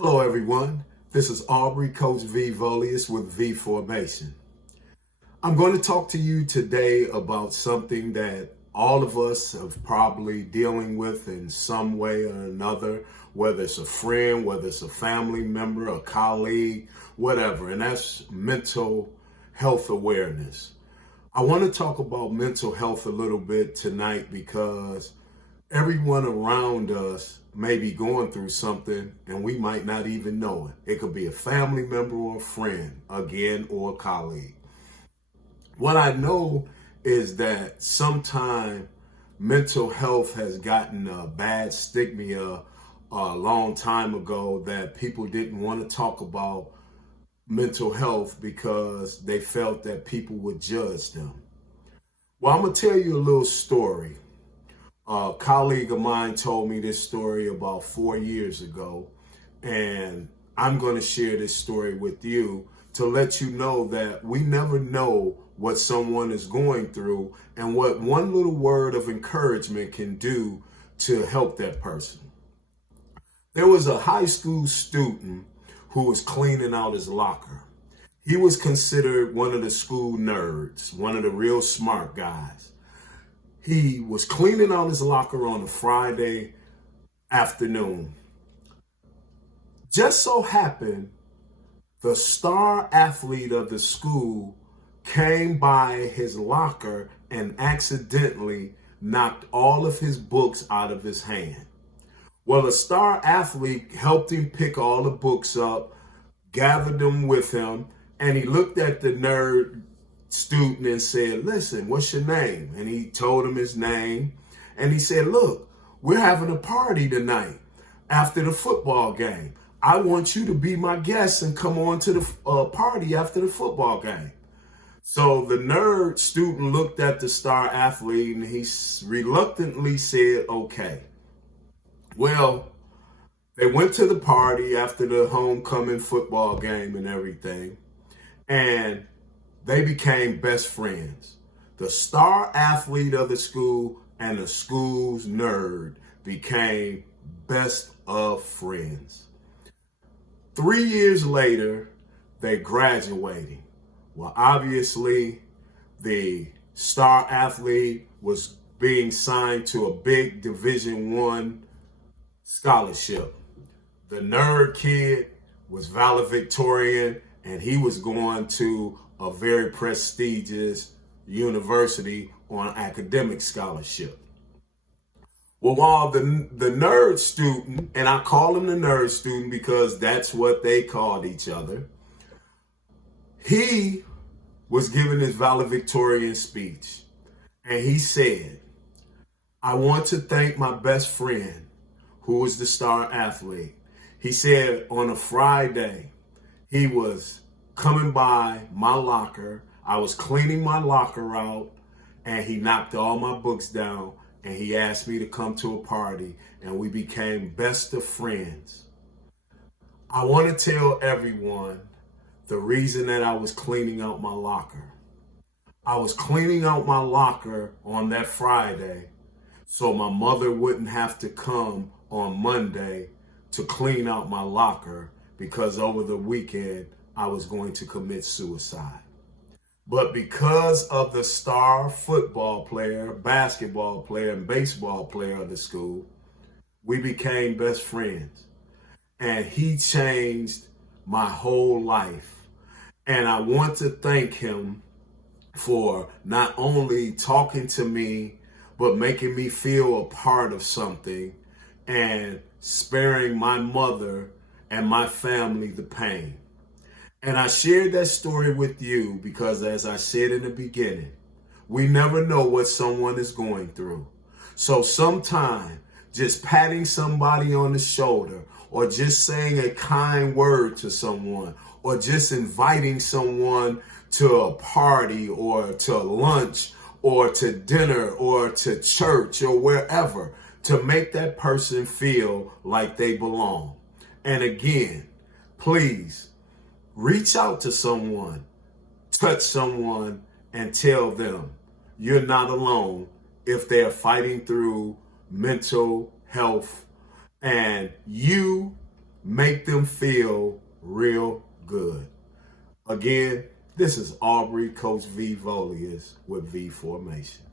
Hello, everyone. This is Aubrey, Coach V Volious with V Formation. I'm going to talk to you today about something that all of us have probably dealing with in some way or another, whether it's a friend, whether it's a family member, a colleague, whatever, and that's mental health awareness. I want to talk about mental health a little bit tonight because everyone around us may be going through something and we might not even know it. It could be a family member or a friend, again, or a colleague. What I know is that sometimes mental health has gotten a bad stigma a long time ago that people didn't want to talk about mental health because they felt that people would judge them. Well, I'm going to tell you a little story. A colleague of mine told me this story about 4 years ago, and I'm going to share this story with you to let you know that we never know what someone is going through and what one little word of encouragement can do to help that person. There was a high school student who was cleaning out his locker. He was considered one of the school nerds, one of the real smart guys. He was cleaning out his locker on a Friday afternoon. Just so happened, the star athlete of the school came by his locker and accidentally knocked all of his books out of his hand. Well, the star athlete helped him pick all the books up, gathered them with him, and he looked at the nerd student and said, "Listen, what's your name?" And he told him his name. And he said, "Look, we're having a party tonight after the football game. I want you to be my guest and come on to the party after the football game." So the nerd student looked at the star athlete and he reluctantly said, "Okay." Well, they went to the party after the homecoming football game and everything. And they became best friends. The star athlete of the school and the school's nerd became best of friends. 3 years later, they graduated. Well, obviously, the star athlete was being signed to a big Division I scholarship. The nerd kid was valedictorian and he was going to a very prestigious university on academic scholarship. Well, while the nerd student, and I call him the nerd student because that's what they called each other, he was giving his valedictorian speech. And he said, "I want to thank my best friend, who was the star athlete." He said on a Friday, he was coming by my locker. I was cleaning my locker out and he knocked all my books down and he asked me to come to a party and we became best of friends. I want to tell everyone the reason that I was cleaning out my locker. I was cleaning out my locker on that Friday so my mother wouldn't have to come on Monday to clean out my locker because over the weekend I was going to commit suicide. But because of the star football player, basketball player, and baseball player of the school, we became best friends. And he changed my whole life. And I want to thank him for not only talking to me, but making me feel a part of something and sparing my mother and my family the pain. And I shared that story with you because, as I said in the beginning, we never know what someone is going through. So sometimes just patting somebody on the shoulder or just saying a kind word to someone or just inviting someone to a party or to lunch or to dinner or to church or wherever to make that person feel like they belong. And again, please, reach out to someone, touch someone, and tell them you're not alone if they're fighting through mental health and you make them feel real good. Again, this is Aubrey, Coach V Volious with V Formation.